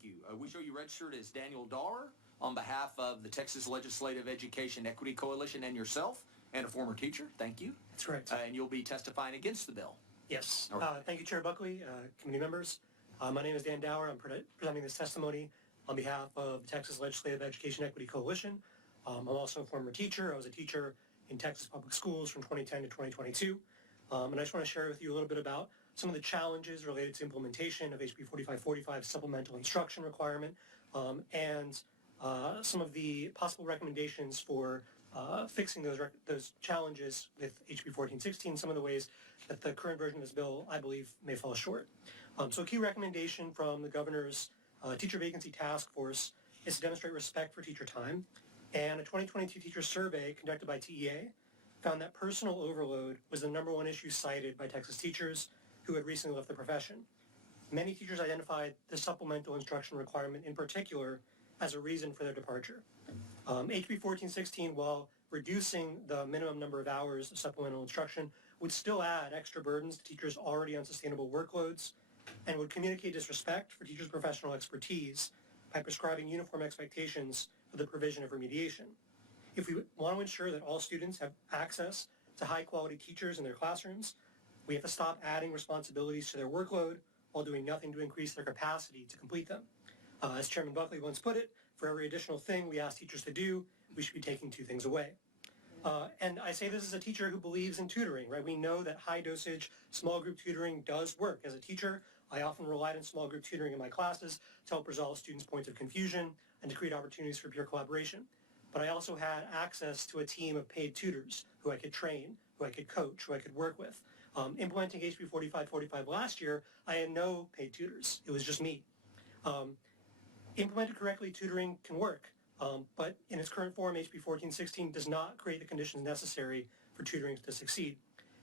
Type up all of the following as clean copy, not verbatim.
Thank you. We show you registered as Daniel Dawer on behalf of the Texas Legislative Education Equity Coalition and yourself, and a former teacher. Thank you. That's correct. And you'll be testifying against the bill. Yes. Right. Thank you, Chair Buckley, committee members. My name is Dan Dawer. I'm presenting this testimony on behalf of the Texas Legislative Education Equity Coalition. I'm also a former teacher. I was a teacher in Texas public schools from 2010 to 2022. And I just want to share with you a little bit about some of the challenges related to implementation of HB 4545 supplemental instruction requirement, and some of the possible recommendations for fixing those challenges with HB 1416, some of the ways that the current version of this bill, I believe, may fall short. So a key recommendation from the governor's teacher vacancy task force is to demonstrate respect for teacher time. And a 2022 teacher survey conducted by TEA found that personal overload was the #1 issue cited by Texas teachers who had recently left the profession. Many teachers identified the supplemental instruction requirement in particular as a reason for their departure. HB 1416, while reducing the minimum number of hours of supplemental instruction, would still add extra burdens to teachers' already unsustainable workloads and would communicate disrespect for teachers' professional expertise by prescribing uniform expectations for the provision of remediation. If we want to ensure that all students have access to high-quality teachers in their classrooms, we have to stop adding responsibilities to their workload while doing nothing to increase their capacity to complete them. As Chairman Buckley once put it, for every additional thing we ask teachers to do, we should be taking 2 things away. And I say this as a teacher who believes in tutoring, right? We know that high-dosage small group tutoring does work. As a teacher, I often relied on small group tutoring in my classes to help resolve students' points of confusion and to create opportunities for peer collaboration. But I also had access to a team of paid tutors who I could train, who I could coach, who I could work with. Implementing HB 4545 last year, I had no paid tutors. It was just me. Implemented correctly, tutoring can work, but in its current form, HB 1416 does not create the conditions necessary for tutoring to succeed.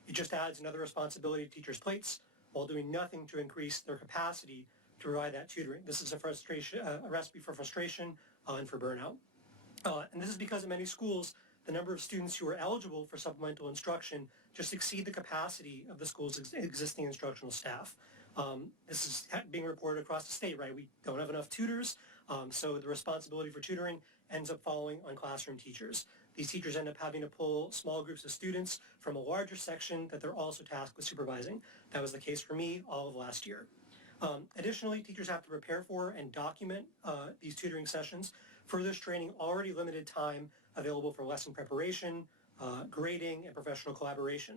It just adds another responsibility to teachers' plates while doing nothing to increase their capacity to provide that tutoring. This is a recipe for frustration and for burnout. And this is because in many schools, the number of students who are eligible for supplemental instruction just exceed the capacity of the school's existing instructional staff. This is being reported across the state, right? We don't have enough tutors, so the responsibility for tutoring ends up falling on classroom teachers. These teachers end up having to pull small groups of students from a larger section that they're also tasked with supervising. That was the case for me all of last year. Additionally, teachers have to prepare for and document these tutoring sessions, further straining already limited time available for lesson preparation, grading, and professional collaboration.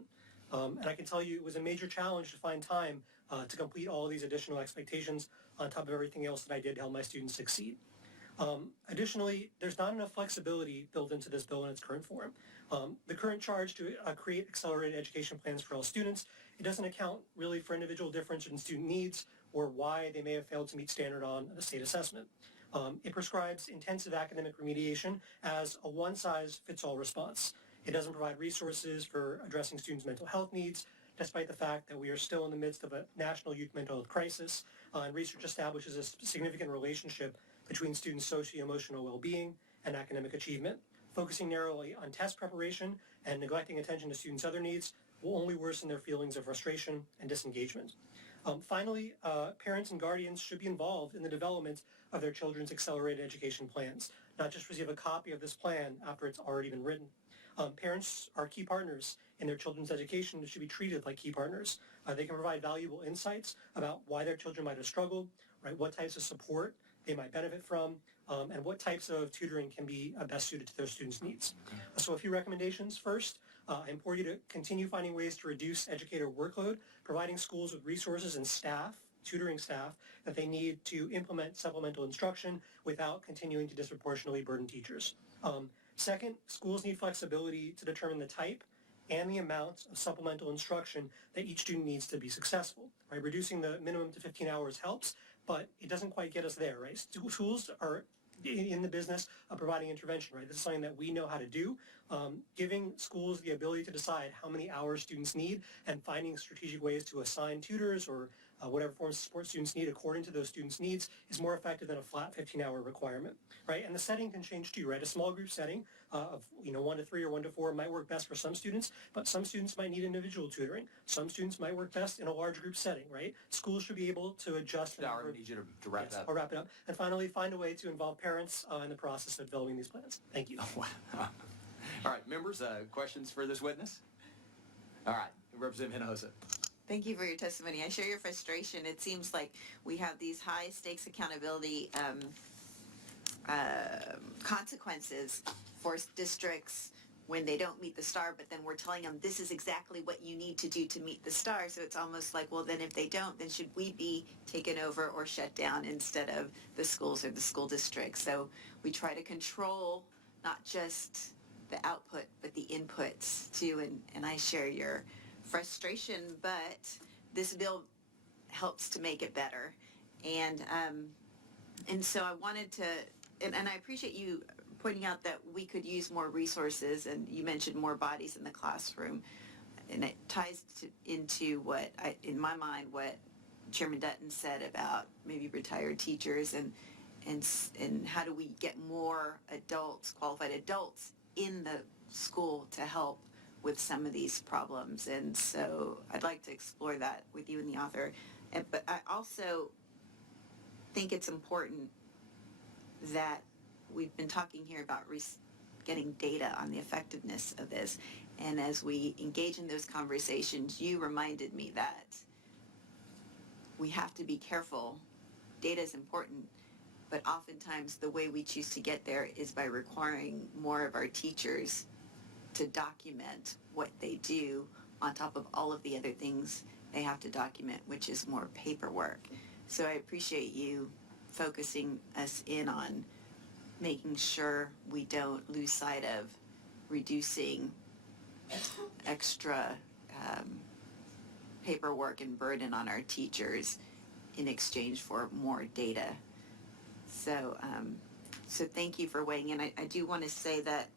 And I can tell you it was a major challenge to find time to complete all of these additional expectations on top of everything else that I did to help my students succeed. Additionally, there's not enough flexibility built into this bill in its current form. The current charge to create accelerated education plans for all students, it doesn't account really for individual differences in student needs or why they may have failed to meet standard on a state assessment. It prescribes intensive academic remediation as a one-size-fits-all response. It doesn't provide resources for addressing students' mental health needs, despite the fact that we are still in the midst of a national youth mental health crisis, and research establishes a significant relationship between students' socio-emotional well-being and academic achievement. Focusing narrowly on test preparation and neglecting attention to students' other needs will only worsen their feelings of frustration and disengagement. Finally, parents and guardians should be involved in the development of their children's accelerated education plans, not just receive a copy of this plan after it's already been written. Parents are key partners in their children's education and should be treated like key partners. They can provide valuable insights about why their children might have struggled, right? What types of support they might benefit from, and what types of tutoring can be best suited to their students' needs. So a few recommendations. First, I implore you to continue finding ways to reduce educator workload, providing schools with resources and staff, tutoring staff, that they need to implement supplemental instruction without continuing to disproportionately burden teachers. Second, schools need flexibility to determine the type and the amount of supplemental instruction that each student needs to be successful. Right? Reducing the minimum to 15 hours helps, but it doesn't quite get us there. Right? Schools are in the business of providing intervention. Right? This is something that we know how to do. giving schools the ability to decide how many hours students need and finding strategic ways to assign tutors or whatever forms of support students need according to those students' needs is more effective than a flat 15-hour requirement, right? And the setting can change too, right? A small group setting of 1 to 3 or 1 to 4 might work best for some students, but some students might need individual tutoring. Some students might work best in a large group setting, right? Schools should be able to adjust. Dawer, I need you to wrap it up. I'll wrap it up. And finally, find a way to involve parents in the process of developing these plans. Thank you. All right, members, questions for this witness? All right, Representative Hinojosa. Thank you for your testimony. I share your frustration. It seems like we have these high stakes accountability consequences for districts when they don't meet the STAR, but then we're telling them this is exactly what you need to do to meet the STAR. So it's almost like, well, then if they don't, then should we be taken over or shut down instead of the schools or the school districts? So we try to control not just the output, but the inputs too. And I share your frustration, but this bill helps to make it better. And so I wanted to, and I appreciate you pointing out that we could use more resources, and you mentioned more bodies in the classroom, and it ties into what, in my mind, what Chairman Dutton said about maybe retired teachers and how do we get more adults, qualified adults, in the school to help with some of these problems. And so I'd like to explore that with you and the author. But I also think it's important that we've been talking here about getting data on the effectiveness of this. And as we engage in those conversations, you reminded me that we have to be careful. Data is important, but oftentimes the way we choose to get there is by requiring more of our teachers to document what they do on top of all of the other things they have to document, which is more paperwork. So I appreciate you focusing us in on making sure we don't lose sight of reducing extra paperwork and burden on our teachers in exchange for more data. So thank you for weighing in. I do want to say that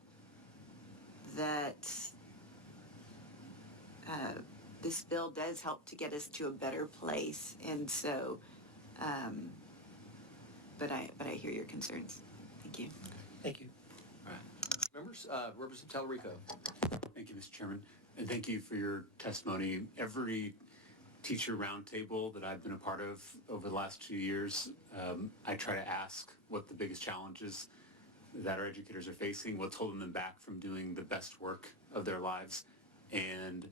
this bill does help to get us to a better place, and so, but I hear your concerns. Thank you. Thank you. All right. Members, Representative Tallarico. Thank you, Mr. Chairman, and thank you for your testimony. Every teacher roundtable that I've been a part of over the last 2 years, I try to ask what the biggest challenges that our educators are facing, what's holding them back from doing the best work of their lives. And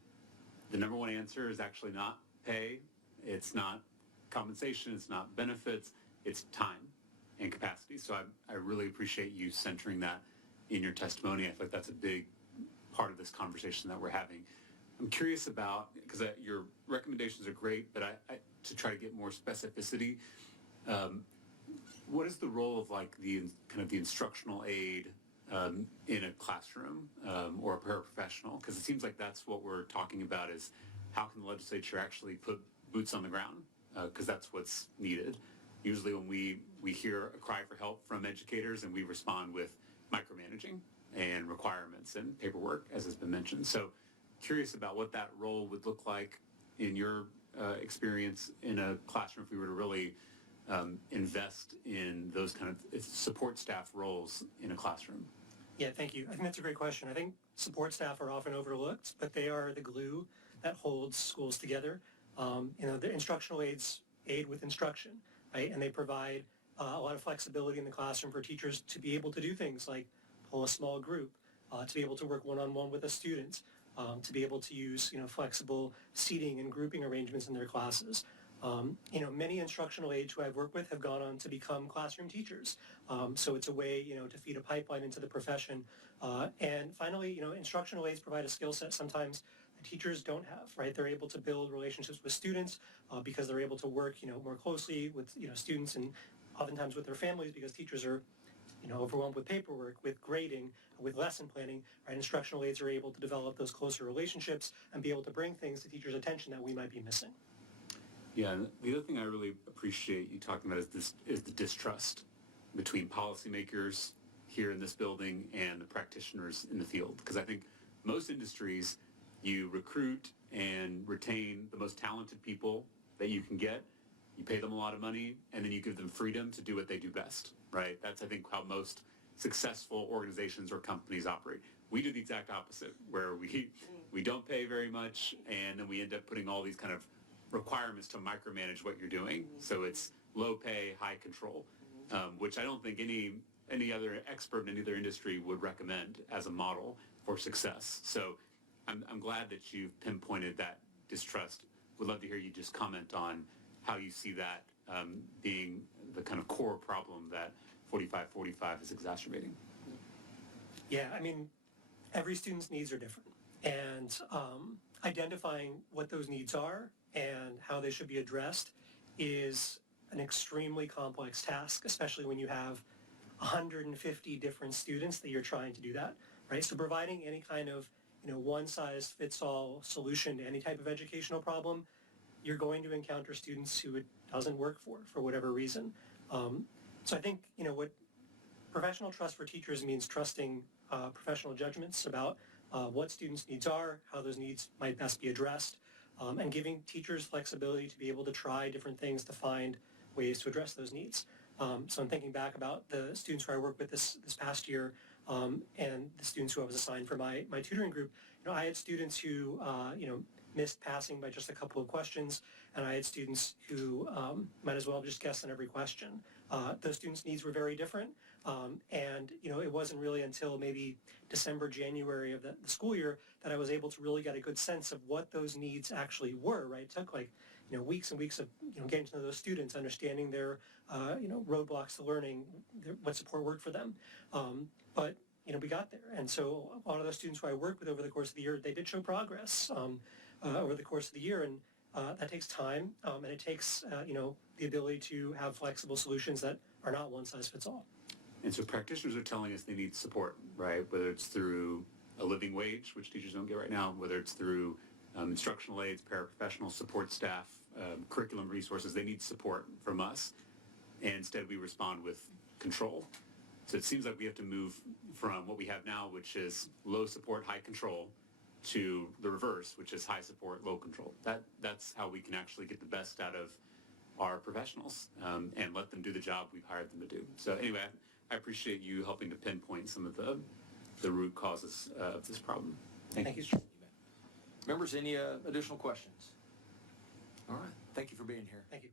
the number one answer is actually not pay, it's not compensation, it's not benefits, it's time and capacity. So I really appreciate you centering that in your testimony. I feel like that's a big part of this conversation that we're having. I'm curious about, because your recommendations are great, but to try to get more specificity, what is the role of like the kind of the instructional aid in a classroom or a paraprofessional? Because it seems like that's what we're talking about, is how can the legislature actually put boots on the ground, because that's what's needed. Usually when we hear a cry for help from educators, and we respond with micromanaging and requirements and paperwork, as has been mentioned. So curious about what that role would look like in your experience in a classroom if we were to really invest in those kind of support staff roles in a classroom. Yeah, thank you. I think that's a great question. I think support staff are often overlooked, but they are the glue that holds schools together. The instructional aides aid with instruction, right? And they provide a lot of flexibility in the classroom for teachers to be able to do things like pull a small group, to be able to work one-on-one with a student, to be able to use flexible seating and grouping arrangements in their classes. Many instructional aides who I've worked with have gone on to become classroom teachers. So it's a way, to feed a pipeline into the profession. And finally, instructional aides provide a skill set sometimes that teachers don't have, right? They're able to build relationships with students because they're able to work, more closely with, students, and oftentimes with their families, because teachers are, overwhelmed with paperwork, with grading, with lesson planning, right? Instructional aides are able to develop those closer relationships and be able to bring things to teachers' attention that we might be missing. Yeah, and the other thing I really appreciate you talking about is the distrust between policymakers here in this building and the practitioners in the field. Because I think most industries, you recruit and retain the most talented people that you can get. You pay them a lot of money, and then you give them freedom to do what they do best, right? That's, I think, how most successful organizations or companies operate. We do the exact opposite, where we don't pay very much, and then we end up putting all these kind of requirements to micromanage what you're doing. So it's low pay, high control, which I don't think any other expert in any other industry would recommend as a model for success. So I'm glad that you've pinpointed that distrust. Would love to hear you just comment on how you see that being the kind of core problem that 4545 is exacerbating. Yeah, I mean, every student's needs are different, and identifying what those needs are and how they should be addressed is an extremely complex task, especially when you have 150 different students that you're trying to do that, right? So providing any kind of one-size-fits-all solution to any type of educational problem, you're going to encounter students who it doesn't work for whatever reason. So I think, what professional trust for teachers means trusting professional judgments about what students' needs are, how those needs might best be addressed, and giving teachers flexibility to be able to try different things to find ways to address those needs. So I'm thinking back about the students who I worked with this past year, and the students who I was assigned for my tutoring group. I had students who missed passing by just a couple of questions, and I had students who might as well have just guessed on every question. Those students' needs were very different, and it wasn't really until maybe December, January of the school year that I was able to really get a good sense of what those needs actually were, right? It took weeks and weeks of getting to know those students, understanding their roadblocks to learning, what support worked for them. But we got there, and so a lot of those students who I worked with over the course of the year, they did show progress over the course of the year, and that takes time, and it takes the ability to have flexible solutions that are not one size fits all. And so practitioners are telling us they need support, right? Whether it's through a living wage, which teachers don't get right now, whether it's through instructional aides, paraprofessionals, support staff, curriculum resources, they need support from us. And instead we respond with control. So it seems like we have to move from what we have now, which is low support, high control, to the reverse, which is high support, low control. That's how we can actually get the best out of our professionals and let them do the job we've hired them to do. So anyway, I appreciate you helping to pinpoint some of the root causes of this problem. Thank you. Members, any additional questions? All right. Thank you for being here. Thank you.